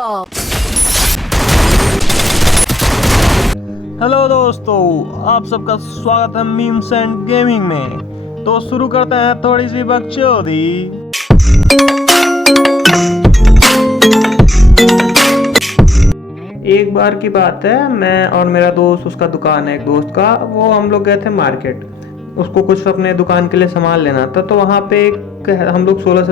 Hello दोस्तों, आप सबका स्वागत है मीम्स एंड गेमिंग में। तो शुरू करते हैं थोड़ी सी बकचोदी। एक बार की बात है, मैं और मेरा दोस्त, उसका दुकान है एक दोस्त का, वो हम लोग गए थे मार्केट। उसको कुछ अपने दुकान के लिए सामान लेना था। तो वहाँ पे हम लोग 16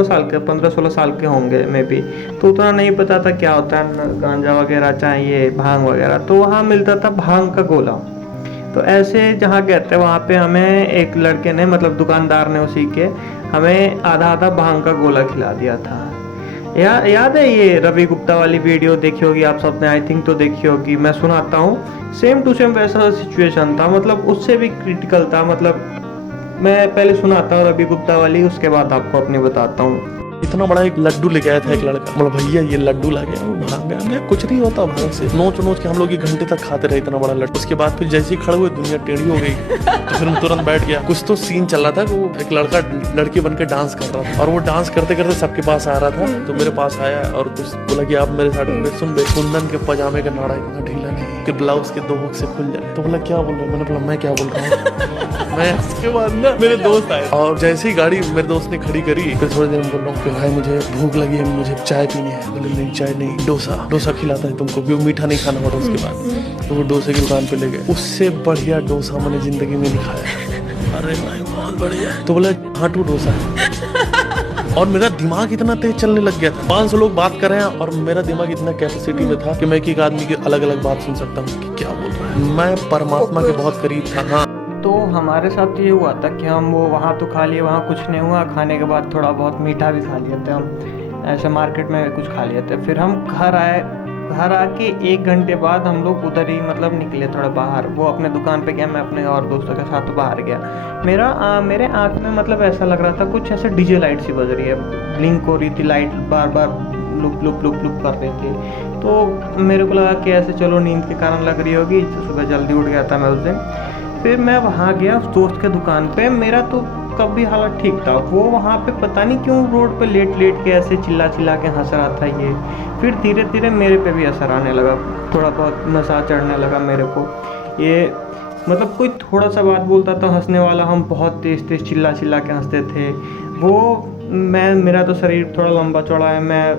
साल के 15-16 साल के होंगे मे बी। तो उतना नहीं पता था क्या होता है गांजा वगैरह, चाहिए भांग वगैरह। तो वहाँ मिलता था भांग का गोला। तो ऐसे जहाँ गए थे वहाँ पे हमें एक लड़के ने, मतलब दुकानदार ने उसी के, हमें आधा आधा भांग का गोला खिला दिया था। याद है ये रवि गुप्ता वाली वीडियो देखी होगी आप सबने, आई थिंक तो देखी होगी। मैं सुनाता हूँ, सेम टू सेम वैसा सिचुएशन था, मतलब उससे भी क्रिटिकल था। मतलब मैं पहले सुनाता हूँ रवि गुप्ता वाली, उसके बाद आपको अपनी बताता हूँ। इतना बड़ा एक लड्डू लेके आया था एक लड़का, बोला भैया ये लड्डू ला गया। वो भाग गया, मैं कुछ नहीं होता भाग से। नोच नोच के हम लोग 1 घंटे तक खाते रहे इतना बड़ा लड्डू। उसके बाद फिर जैसे ही खड़े हुए दुनिया टेढ़ी हो गई। तो फिर हम तुरंत बैठ गया। कुछ तो सीन चल रहा था, वो एक लड़का लड़की बनकर डांस कर रहा था, और वो डांस करते करते सबके पास आ रहा था। तो मेरे पास आया और कुछ बोला कि आप मेरे साथ सुन बे, कुंदन के पजामे का नाड़ा इतना ढीला नहीं कि ब्लाउज के 2 हुक से खुल जाए। तो बोला क्या बोल रहे हो? मैंने बोला मैं क्या बोल रहा हूँ। मैं उसके बाद ना मेरे दोस्त आए, और जैसे ही गाड़ी मेरे दोस्त ने खड़ी करी, फिर थोड़ी देर में बोल रहा हूँ कि भाई मुझे भूख लगी है, मुझे चाय पीनी है। बोले नहीं चाय नहीं, डोसा खिलाता है तुमको, क्योंकि मीठा नहीं खाना पड़ा। उसके बाद तो वो डोसे की दुकान पे ले गए। उससे बढ़िया डोसा मैंने जिंदगी में नहीं खाया। अरे भाई बहुत बढ़िया। तो बोले हाँ टू डोसा है। और मेरा दिमाग इतना तेज चलने लग गया था। 500 लोग बात कर रहे हैं और मेरा दिमाग इतना कैपेसिटी में था कि मैं एक आदमी की अलग अलग बात सुन सकता हूँ कि क्या बोल रहा है। मैं परमात्मा के बहुत करीब था। हाँ, तो हमारे साथ ये हुआ था कि हम वो वहाँ तो खा लिए, वहाँ कुछ नहीं हुआ। खाने के बाद थोड़ा बहुत मीठा भी खा लिए थे हम, ऐसे मार्केट में कुछ खा लिए थे। फिर हम घर आए। घर आके 1 घंटे बाद हम लोग उधर ही मतलब निकले थोड़ा बाहर। वो अपने दुकान पे गया, मैं अपने और दोस्तों के साथ बाहर गया। मेरे आँख में मतलब ऐसा लग रहा था कुछ ऐसे डीजे लाइट सी बज रही है, ब्लिंक हो रही थी लाइट, बार बार लुप लुप लुप लुप कर रही थी। तो मेरे को लगा कि ऐसे चलो नींद के कारण लग रही होगी। सुबह जल्दी उठ गया था मैं उस दिन। फिर मैं वहाँ गया उस दोस्त के दुकान पे। मेरा तो कब भी हालत ठीक था, वो वहाँ पे पता नहीं क्यों रोड पे लेट के ऐसे चिल्ला के हंस रहा था ये। फिर धीरे धीरे मेरे पे भी असर आने लगा, थोड़ा बहुत नशा चढ़ने लगा मेरे को। ये मतलब कोई थोड़ा सा बात बोलता था हंसने वाला, हम बहुत तेज चिल्ला के हंसते थे। मेरा तो शरीर थोड़ा लंबा चौड़ा है, मैं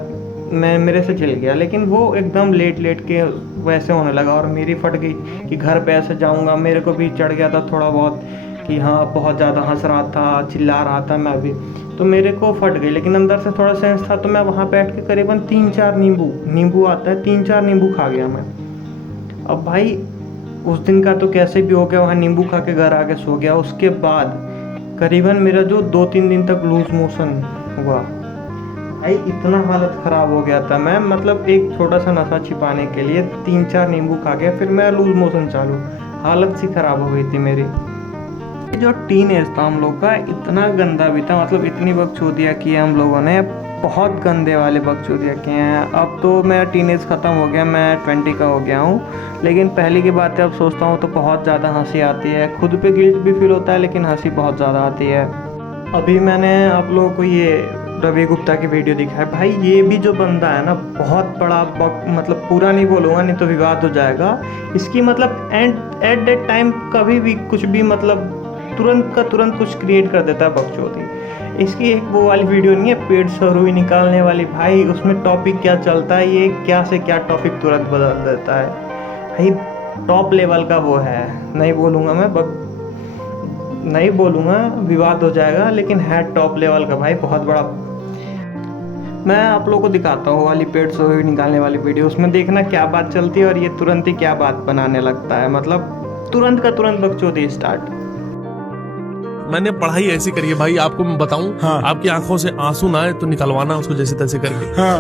मेरे से जल गया। लेकिन वो एकदम लेट के वैसे होने लगा, और मेरी फट गई कि घर पे ऐसे जाऊंगा। मेरे को भी चढ़ गया था थोड़ा बहुत कि हाँ बहुत ज़्यादा हंस रहा था, चिल्ला रहा था मैं भी, तो मेरे को फट गई। लेकिन अंदर से थोड़ा सेंस था। तो मैं वहाँ बैठ के करीबन 3-4 नींबू आता है, 3-4 नींबू खा गया मैं। अब भाई उस दिन का तो कैसे भी हो गया, वहाँ नींबू खा के घर आके सो गया। उसके बाद करीबन मेरा जो 2-3 दिन तक लूज मोशन हुआ भाई, इतना हालत ख़राब हो गया था। मैं मतलब एक छोटा सा नशा छिपाने के लिए 3-4 नींबू खा गया, फिर मेरा लूज मोशन चालू, हालत सी ख़राब हो गई थी मेरी। जो टीन एज था हम लोग का, इतना गंदा भी था, मतलब इतनी बकचोदियाँ की है हम लोगों ने, बहुत गंदे वाले बकचोदियाँ किए हैं। अब तो मेरा टीन एज ख़त्म हो गया, मैं 20 का हो गया हूँ। लेकिन पहले की बातें अब सोचता हूँ तो बहुत ज़्यादा हंसी आती है, खुद पे गिल्ट भी फील होता है, लेकिन हंसी बहुत ज़्यादा आती है। अभी मैंने आप लोगों को ये रवि गुप्ता की वीडियो दिखा है। भाई ये भी जो बंदा है ना, बहुत बड़ा मतलब पूरा नहीं बोलूँगा नहीं तो विवाद हो जाएगा। इसकी मतलब एट दैट टाइम कभी भी कुछ भी मतलब तुरंत का तुरंत कुछ क्रिएट कर देता है बकचोदी। इसकी एक वो वाली वीडियो नहीं है पेट से रुई निकालने वाली, भाई उसमें टॉपिक क्या चलता है, ये क्या से क्या टॉपिक तुरंत बदल देता है। भाई टॉप लेवल का वो है, नहीं बोलूँगा मैं, नहीं बोलूँगा विवाद हो जाएगा, लेकिन है टॉप लेवल का भाई, बहुत बड़ा। मैं आप लोगों को दिखाता हूँ वाली पेट से हुई निकालने वाली वीडियो, उसमें देखना क्या बात चलती है और ये तुरंत ही क्या बात बनाने लगता है, मतलब तुरंत का तुरंत बकचोदी स्टार्ट। मैंने पढ़ाई ऐसी करी है भाई, आपको मैं बताऊं। हाँ। आपकी आंखों से आंसू ना आए तो निकलवाना उसको जैसे तैसे करके। हाँ।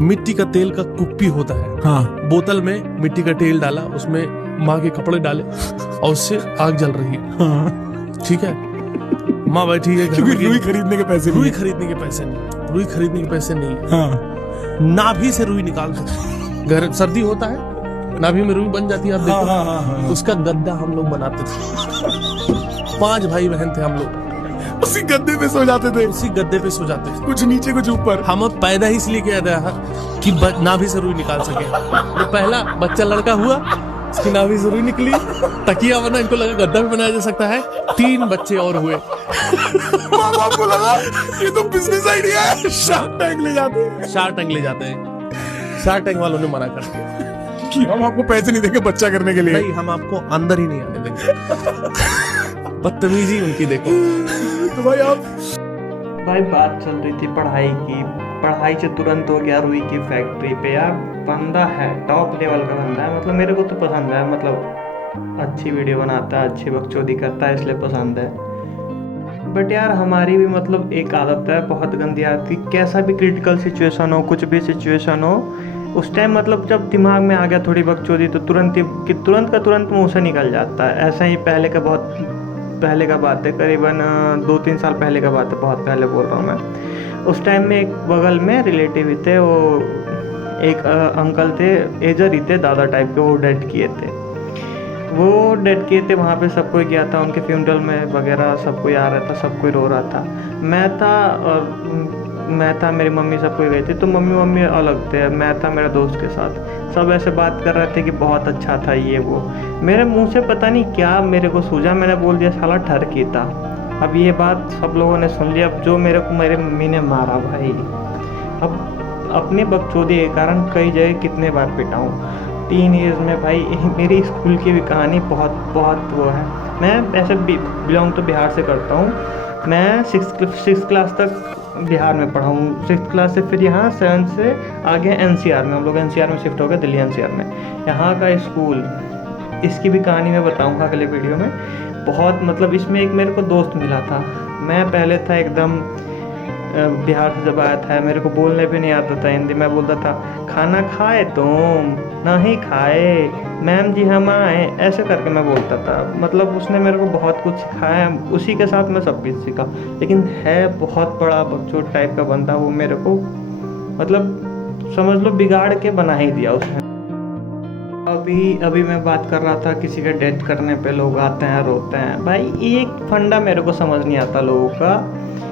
मिट्टी का तेल का कुप्पी होता है। हाँ। बोतल में मिट्टी का तेल डाला, उसमें माँ के कपड़े डाले और उससे आग जल रही है। हाँ। ठीक है, माँ बैठी है, रुई खरीदने के पैसे नहीं। हाँ। नाभि से रुई निकाल दो, घर सर्दी होता है, नाभि में रुई बन जाती है, आप देखो। हाँ। उसका गद्दा हम लोग बनाते थे। 5 भाई बहन थे हम लोग, उसी गद्दे पे सो जाते थे, उसी गद्दे पे सो जाते थे। कुछ नीचे कुछ ऊपर। हम अब पैदा ही इसलिए किया गया कि नाभि से रुई निकाल सके। तो पहला बच्चा लड़का हुआ, इसकी नाभि से रुई निकली, तकिया बना, इनको लगा गद्दा भी बनाया जा सकता है। 3 बच्चे और हुए। माँ बाप को लगा ये तो बिजनेस आइडिया है, शार्क टैंक ले जाते हैं। शार्क टैंक ले जाते हैं। शार्क टैंक वालों ने मना कर दिया कि हम आपको पैसे नहीं देंगे बच्चा करने के लिए। नहीं, हम आपको अंदर ही नहीं आने देंगे। बदतमीजी उनकी देखो। तो भाई आप भाई बात चल रही थी पढ़ाई की, पढ़ाई से तुरंत हो गया रुई की फैक्ट्री पे। यार बंदा है टॉप लेवल का बंदा है, मतलब मेरे को तो पसंद है, मतलब अच्छी वीडियो बनाता है, अच्छी बकचोदी करता है, इसलिए पसंद है। बट यार हमारी भी मतलब एक आदत है बहुत गंदी आदत की, कैसा भी क्रिटिकल सिचुएशन हो, कुछ भी सिचुएशन हो, उस टाइम मतलब जब दिमाग में आ गया थोड़ी बकचोदी तो तुरंत का तुरंत मुंह से निकल जाता है। ऐसा ही बहुत पहले का बात है, करीबन 2-3 साल पहले का बात है, बहुत पहले बोल रहा हूँ मैं। उस टाइम में एक बगल में रिलेटिव ही थे, वो एक अंकल थे, एजर ही थे, दादा टाइप के, वो डेड किए थे। वहाँ पे सब कोई गया था उनके फ्यूनरल में वगैरह, सब कोई आ रहा था, सब कोई रो रहा था। मैं था मेरी मम्मी, सब कोई गए थे। तो मम्मी अलग थे, मैं था मेरे दोस्त के साथ। सब ऐसे बात कर रहे थे कि बहुत अच्छा था ये वो। मेरे मुंह से पता नहीं क्या मेरे को सूझा, मैंने बोल दिया साला ठरकी था। अब ये बात सब लोगों ने सुन लिया। अब जो मेरे को मेरे मम्मी ने मारा भाई, अब अपने बकचोदी के कारण कई जगह कितने बार पिटा हूँ। 3 ईयर्स में भाई मेरी स्कूल की भी कहानी बहुत वो है। मैं ऐसे बिलोंग तो बिहार से करता हूँ। मैं 6th क्लास तक बिहार में पढ़ा हूँ। 6th क्लास से फिर यहाँ 7th से आगे NCR में, हम लोग NCR में शिफ्ट हो गए, दिल्ली NCR में। यहाँ का स्कूल, इसकी भी कहानी मैं बताऊँगा अगले वीडियो में। बहुत मतलब इसमें एक मेरे को दोस्त मिला था। मैं पहले था एकदम बिहार से जब आया था, मेरे को बोलने भी नहीं आता था हिंदी। मैं बोलता था खाना खाए तुम, नहीं खाए मैम जी हम आए, ऐसे करके मैं बोलता था। मतलब उसने मेरे को बहुत कुछ सिखाया, उसी के साथ मैं सब कुछ सीखा। लेकिन है बहुत बड़ा बकचोद टाइप का बंदा वो, मेरे को मतलब समझ लो बिगाड़ के बना ही दिया उसने। अभी मैं बात कर रहा था किसी का डेथ करने पे लोग आते हैं रोते हैं। भाई एक फंडा मेरे को समझ नहीं आता लोगों का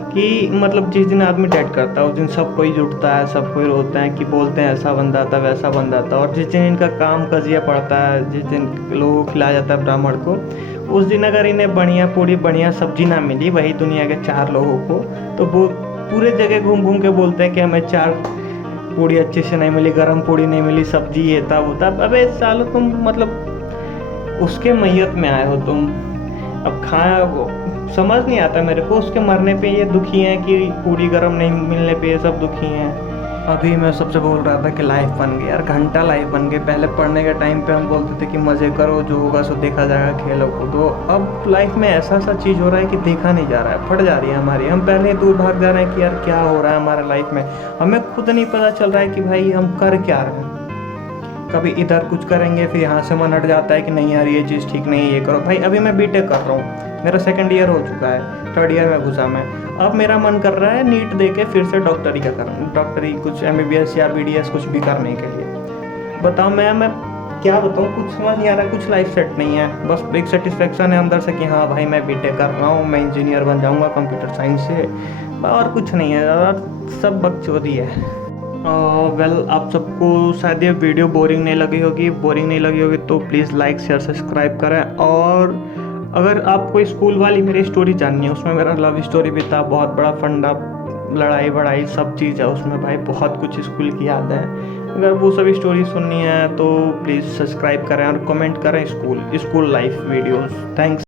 कि मतलब जिस दिन आदमी डेथ करता है उस दिन सब कोई जुटता है, सब कोई रोते हैं कि बोलते हैं ऐसा बंदा था वैसा बंदा था। और जिस दिन इनका काम कजिया पड़ता है, जिस दिन लोगों को खिलाया जाता है ब्राह्मण को, उस दिन अगर इन्हें बढ़िया पूरी बढ़िया सब्जी ना मिली वही दुनिया के 4 लोगों को, तो वो पूरे जगह घूम घूम के बोलते हैं कि हमें 4 पूड़ी अच्छे से नहीं मिली, गर्म पूड़ी नहीं मिली, सब्जी ये था वो था। अबे सालो तुम मतलब उसके मैयत में आए हो तुम, अब खाया वो समझ नहीं आता मेरे को। उसके मरने पे ये दुखी हैं कि पूरी गर्म नहीं मिलने पे ये सब दुखी हैं। अभी मैं सबसे बोल रहा था कि लाइफ बन गई यार, घंटा लाइफ बन गई। पहले पढ़ने के टाइम पे हम बोलते थे कि मज़े करो, जो होगा सो देखा जाएगा, खेलो कूदो। अब लाइफ में ऐसा चीज़ हो रहा है कि देखा नहीं जा रहा है, फट जा रही है हमारी। हम पहले ही दूर भाग जा रहे हैं कि यार क्या हो रहा है हमारे लाइफ में, हमें खुद नहीं पता चल रहा है कि भाई हम कर क्या रहे हैं। कभी इधर कुछ करेंगे फिर यहाँ से मन हट जाता है कि नहीं यार ये चीज़ ठीक नहीं, ये करो। भाई अभी मैं बीटेक कर रहा हूँ, मेरा 2nd ईयर हो चुका है, 3rd ईयर में घुसा मैं। अब मेरा मन कर रहा है नीट दे के फिर से डॉक्टरी कुछ MBBS या BDS कुछ भी करने के लिए। बताओ मैं क्या बताऊँ, कुछ समझ नहीं आ रहा है, कुछ लाइफ सेट नहीं है। बस एक सेटिस्फेक्शन है अंदर से कि हाँ भाई मैं बीटेक कर रहा हूँ, मैं इंजीनियर बन जाऊँगा कंप्यूटर साइंस से, और कुछ नहीं है। और सब बकचोदी है। वेल आप सबको शायद ये वीडियो बोरिंग नहीं लगी होगी तो प्लीज़ लाइक शेयर सब्सक्राइब करें। और अगर आपको स्कूल वाली मेरी स्टोरी जाननी है, उसमें मेरा लव स्टोरी भी था, बहुत बड़ा फंडा, लड़ाई बड़ाई सब चीज़ है उसमें भाई, बहुत कुछ स्कूल की याद है। अगर वो सब स्टोरी सुननी है तो प्लीज़ सब्सक्राइब करें और कमेंट करें स्कूल लाइफ वीडियोस। थैंक्स।